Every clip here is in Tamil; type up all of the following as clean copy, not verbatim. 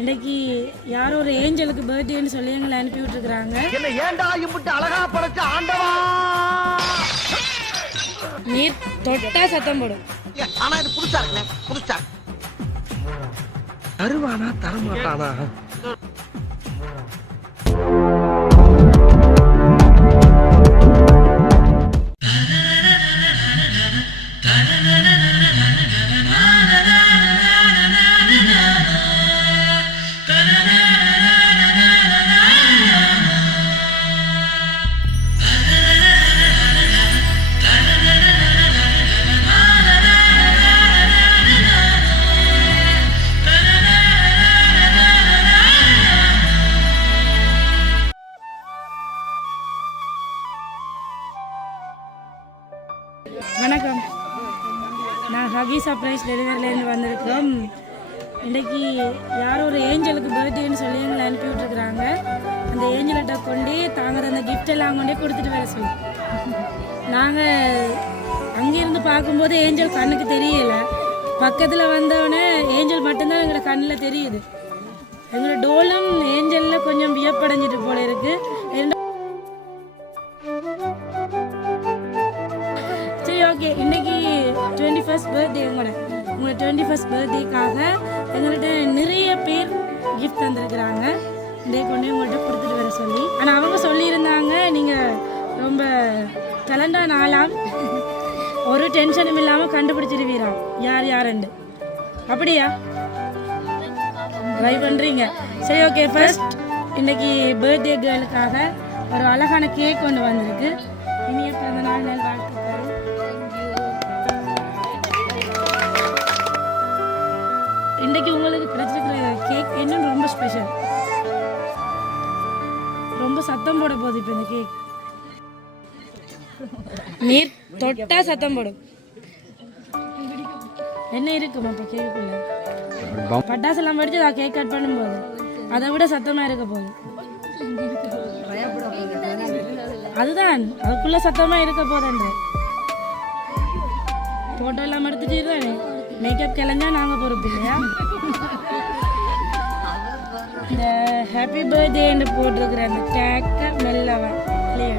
இன்னைக்கு யாரோ ஒரு ஏஞ்சலுக்கு பர்த்டேன்னு சொல்லி எங்களை அனுப்பி விட்டுருக்குறாங்க. என்ன ஏண்டா இப்படி அழகா படைச்ச ஆண்டவா, நீர் தொட்டா சத்தம் போடும். ஆனா இது புதுசா இருக்குண்ணே, புதுசா தருவானா தரமாட்டானா. வணக்கம், நான் ஹகி சர்ப்ரைஸ் டெலிவரிலேருந்து வந்திருக்கிறோம். இன்றைக்கி யாரோ ஒரு ஏஞ்சலுக்கு பர்த்டேன்னு சொல்லி எங்களை அனுப்பி விட்டுருக்குறாங்க. அந்த ஏஞ்சல்கிட்ட கொண்டு தாங்க அந்த கிஃப்ட் எல்லாம் கொண்டே கொடுத்துட்டு வர சொல்லி. நாங்கள் அங்கேருந்து பார்க்கும்போது ஏஞ்சல் கண்ணுக்கு தெரியலை. பக்கத்தில் வந்தவொடனே ஏஞ்சல் மட்டும்தான் எங்களோட கண்ணில் தெரியுது. எங்களோட டோலும் ஏஞ்சலில் கொஞ்சம் வியப்படைஞ்சிட்டு போல இருக்குது. ஓகே, இன்றைக்கி 21st பர்த்டே. உங்களோட 21st பர்த்டேக்காக எங்கள்கிட்ட நிறைய பேர் கிஃப்ட் தந்துருக்குறாங்க. இன்றைய கொண்டு உங்கள்கிட்ட கொடுத்துட்டு வர சொல்லி. ஆனால் அவங்க சொல்லியிருந்தாங்க நீங்கள் ரொம்ப டேலண்டான ஆளாம், ஒரு டென்ஷனும் இல்லாமல் கண்டுபிடிச்சிருவீரா யார் யாருண்டு. அப்படியா? ட்ரை பண்ணுறீங்க? சரி, ஓகே. ஃபர்ஸ்ட் இன்றைக்கி பர்த்டே கேர்ளுக்காக ஒரு அழகான கேக் கொண்டு வந்திருக்கு. இனிய பிறந்த நாள் வாழ்த்துக்கள். இன்றைக்கு உங்களுக்கு கிடைச்சிருக்கிற கேக் இன்னும் ரொம்ப ஸ்பெஷல். ரொம்ப சத்தம் போட போகுது இப்போ இந்த கேக். நீர் தொட்டா சத்தம் போடும். என்ன இருக்குமா இப்போ கேக்குள்ள? பட்டாசு எல்லாம் படிச்சு நான் கேக் கட் பண்ணும்போது அதை விட சத்தமாக இருக்க போகுது. அதுதான், அதுக்குள்ள சத்தமாக இருக்க போதுன்ற ஃபோட்டோ எல்லாம் எடுத்துட்டு தானே மேக்கப் கிளஞ்சா நாங்கள் பொறுப்பு இல்லையா? இந்த ஹாப்பி பர்த்டேன்னு போட்டிருக்கிற அந்த கேக்கை மெல்லவன் இல்லையா?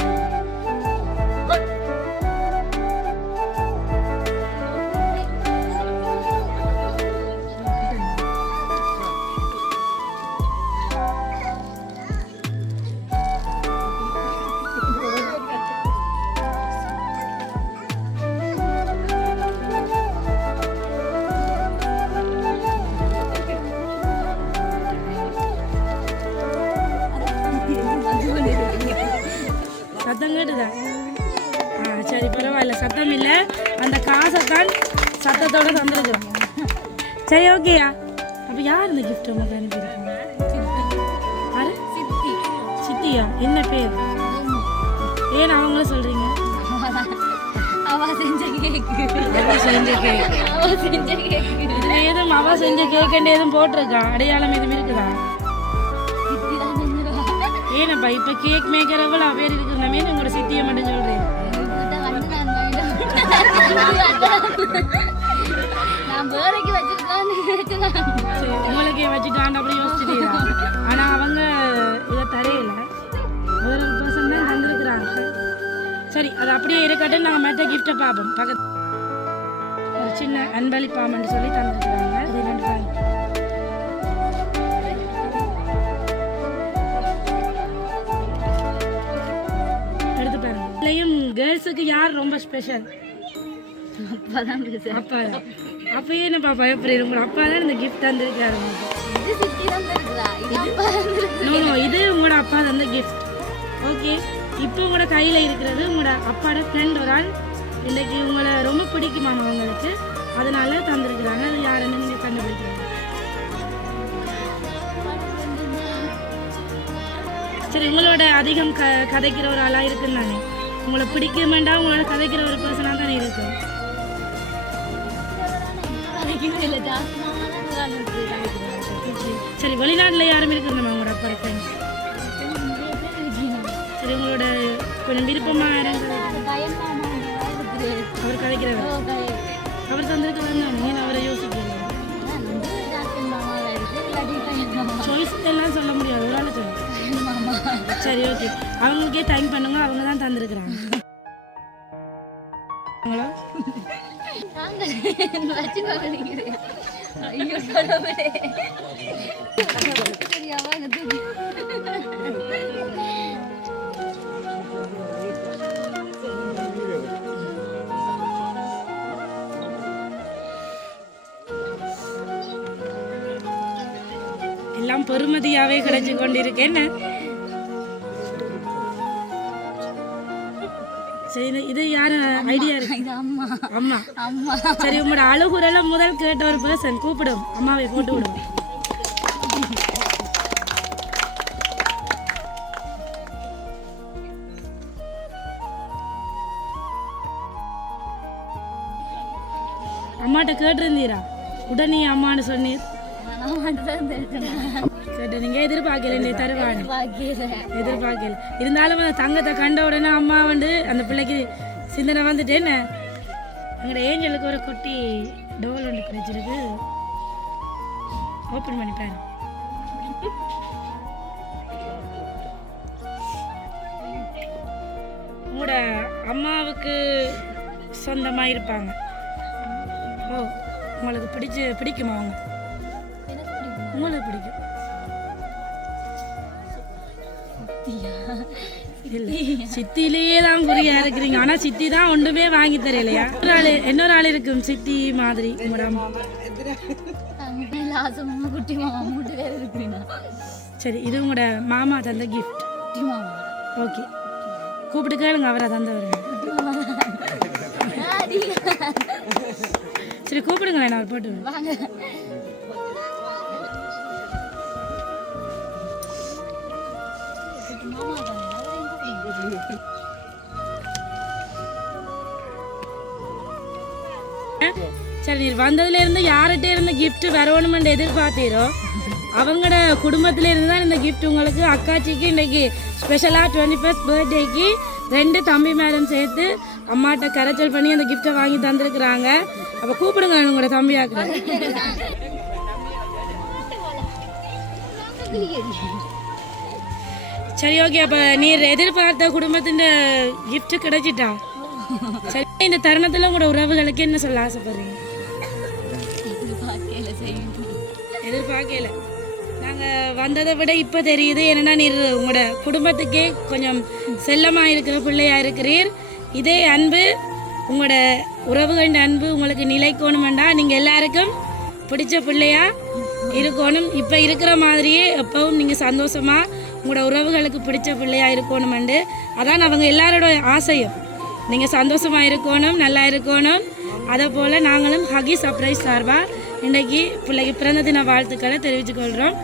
சத்தம் கேட்டுதா? சரி, பரவாயில்ல, சத்தம் இல்லை. அந்த காசைத்தான் சத்தத்தோடு தந்துருக்குறோம். சரி, ஓகேயா? அப்போ யார் இந்த கிஃப்ட் உங்களுக்கு அனுப்பியிருக்காங்க? சித்தியா? என்ன பேர்? ஏன் அவங்கள சொல்கிறீங்க? இதில் எதுவும் அவ செஞ்ச கேக்குன்னு எதுவும் போட்டிருக்கா? அடையாளம் எதுவும் இருக்குதா? ஏனப்பா இப்போ கேக் மேக்கர் எவ்வளோ பேர் இருக்குமே, உங்களோட சித்தியை மட்டும் சொல்கிறேன். உங்களுக்கே வச்சுட்டான் அப்படி யோசிச்சுட்டீங்க. ஆனால் அவங்க இதை தரையில வேற ஒரு பர்சன் தான் தந்துருக்குறாங்க. சரி, அது அப்படியே இருக்கட்டும். நாங்கள் மற்ற கிஃப்டை பார்ப்போம். பக்கத்து ஒரு சின்ன அன்பளிப்பாமன்னு சொல்லி தந்துருக்குறாங்க. அது ரெண்டு பாருங்க. கேர்ள்ஸுக்கு யார் ரொம்ப ஸ்பெஷல்? அப்பா தான். அப்பா தான். அப்போ என்னப்பா பயப்படுறீங்க? உங்களோட அப்பா தான் இந்த கிஃப்ட் தந்துருக்காரு. இது உங்களோட அப்பா தந்த கிஃப்ட். ஓகே, இப்போ உங்களோட கையில் இருக்கிறது உங்களோட அப்பாவோட ஃப்ரெண்ட் ஒரு ஆள். இன்றைக்கி உங்களை ரொம்ப பிடிக்குமாமா உங்களுக்கு, அதனால தந்துருக்குறாங்க. அது யாருன்னு நீங்கள் கண்டுபிடிக்கிறீங்க. சரி, உங்களோட அதிகம் கதைக்கிற ஒரு ஆளாக இருக்குன்னு நானே. உங்களை பிடிக்க வேண்டாம், உங்களோட கதைக்கிற ஒரு பர்சனாக தானே இருக்கும். சரி, வெளிநாட்டில் யாரும் இருக்குதுமா உங்களோட அப்பா ஃப்ரெண்ட்ஸ்? சரி, உங்களோட கொஞ்சம் விருப்பமாக அவர் கதைக்கிறவர், அவர் தந்திருக்கிறாங்க. நீ அவரை யோசிக்கிறீங்க. லிஸ்ட் எல்லாம் சொல்ல முடியாது ஒரு ஆள் சொல்லு. சரி ஓகே, அவங்களுக்கே தேங்க் பண்ணுங்க, அவங்க தான் தந்துருக்குறாங்க. எல்லாம் பெருமதியாவே கிடைச்சு கொண்டிருக்கேன். சரி, இது யார் ஐடியா இருக்கு? அம்மா. சரி, உங்களோட அழுகுறெல்லாம் முதல் கேட்ட ஒரு பர்சன் கூப்பிடும், அம்மாவை போட்டு விடும். அம்மாட்ட கேட்டிருந்தீரா? உடனே அம்மான்னு சொன்னீர். கேட்டு நீங்க எதிர்பார்க்கல தருவான்னு எதிர்பார்க்கல. இருந்தாலும் அந்த தங்கத்தை கண்ட உடனே அம்மா வந்து அந்த பிள்ளைக்கு சிந்தனை வந்துட்டேன்னு. எங்களோட ஏஞ்சலுக்கு ஒரு குட்டி டோல் ஒன்று கிடைச்சிருக்கு, ஓப்பன் பண்ணி பாரு. உங்களோட அம்மாவுக்கு சொந்தமாக இருப்பாங்க. ஓ, உங்களுக்கு பிடிக்குமா? அவங்க உங்களுக்கு பிடிக்கும் சித்திலேயே தான் குறியா இருக்கிறீங்க. ஆனா சித்தி தான் ஒன்றுமே வாங்கி தரலையா? இன்னொரு ஆள் இருக்கும் சித்தி மாதிரி. சரி, இது உங்களோட மாமா தந்த கிஃப்ட். ஓகே, கூப்பிட்டு கேளுங்க, அவரை தந்தவர். சரி கூப்பிடுங்களேன், நான் அவர் போட்டு. சரி, நீர் வந்ததுல இருந்து யார்கிட்ட இருந்து கிஃப்ட் வரணும்னு எதிர்பார்த்தீரோ அவங்களோட குடும்பத்துல இருந்து தான் இந்த கிஃப்ட் உங்களுக்கு. அக்காச்சிக்கு இன்னைக்கு ஸ்பெஷலாக 21st பர்த்டேக்கு 2 தம்பி மேடம் சேர்த்து அம்மாட்ட கரைச்சல் பண்ணி அந்த கிஃப்டை வாங்கி தந்துருக்குறாங்க. அப்போ கூப்பிடுங்க உங்களோட தம்பியாக்கு. சரி ஓகே, அப்போ நீர் எதிர்பார்த்த குடும்பத்தின் கிஃப்ட் கிடைச்சிட்டா? சரி, இந்த தருணத்தில் உங்களோட உறவுகளுக்கு என்ன சொல்ல ஆசைப்படுறீங்க? எதிர்பார்க்கல. நாங்கள் வந்ததை விட இப்போ தெரியுது என்னன்னா, நீர் உங்களோட குடும்பத்துக்கே கொஞ்சம் செல்லமாக இருக்கிற பிள்ளையாக இருக்கிறீர். இதே அன்பு உங்களோட உறவுகளின் அன்பு உங்களுக்கு நிலைக்கணுமெண்டா நீங்கள் எல்லாருக்கும் பிடிச்ச பிள்ளையா இருக்கணும். இப்போ இருக்கிற மாதிரியே எப்பவும் நீங்கள் சந்தோஷமாக உங்களோட உறவுகளுக்கு பிடிச்ச பிள்ளையாக இருக்கணுமெண்டு அதான் அவங்க எல்லாரோட ஆசையும். நீங்கள் சந்தோஷமாக இருக்கணும், நல்லா இருக்கணும். அதை போல் நாங்களும் ஹகி சர்ப்ரைஸ் சார்பாக இன்றைக்கி பிள்ளைக்கு பிறந்த தின வாழ்த்துக்களை தெரிவித்துக்கொள்கிறோம்.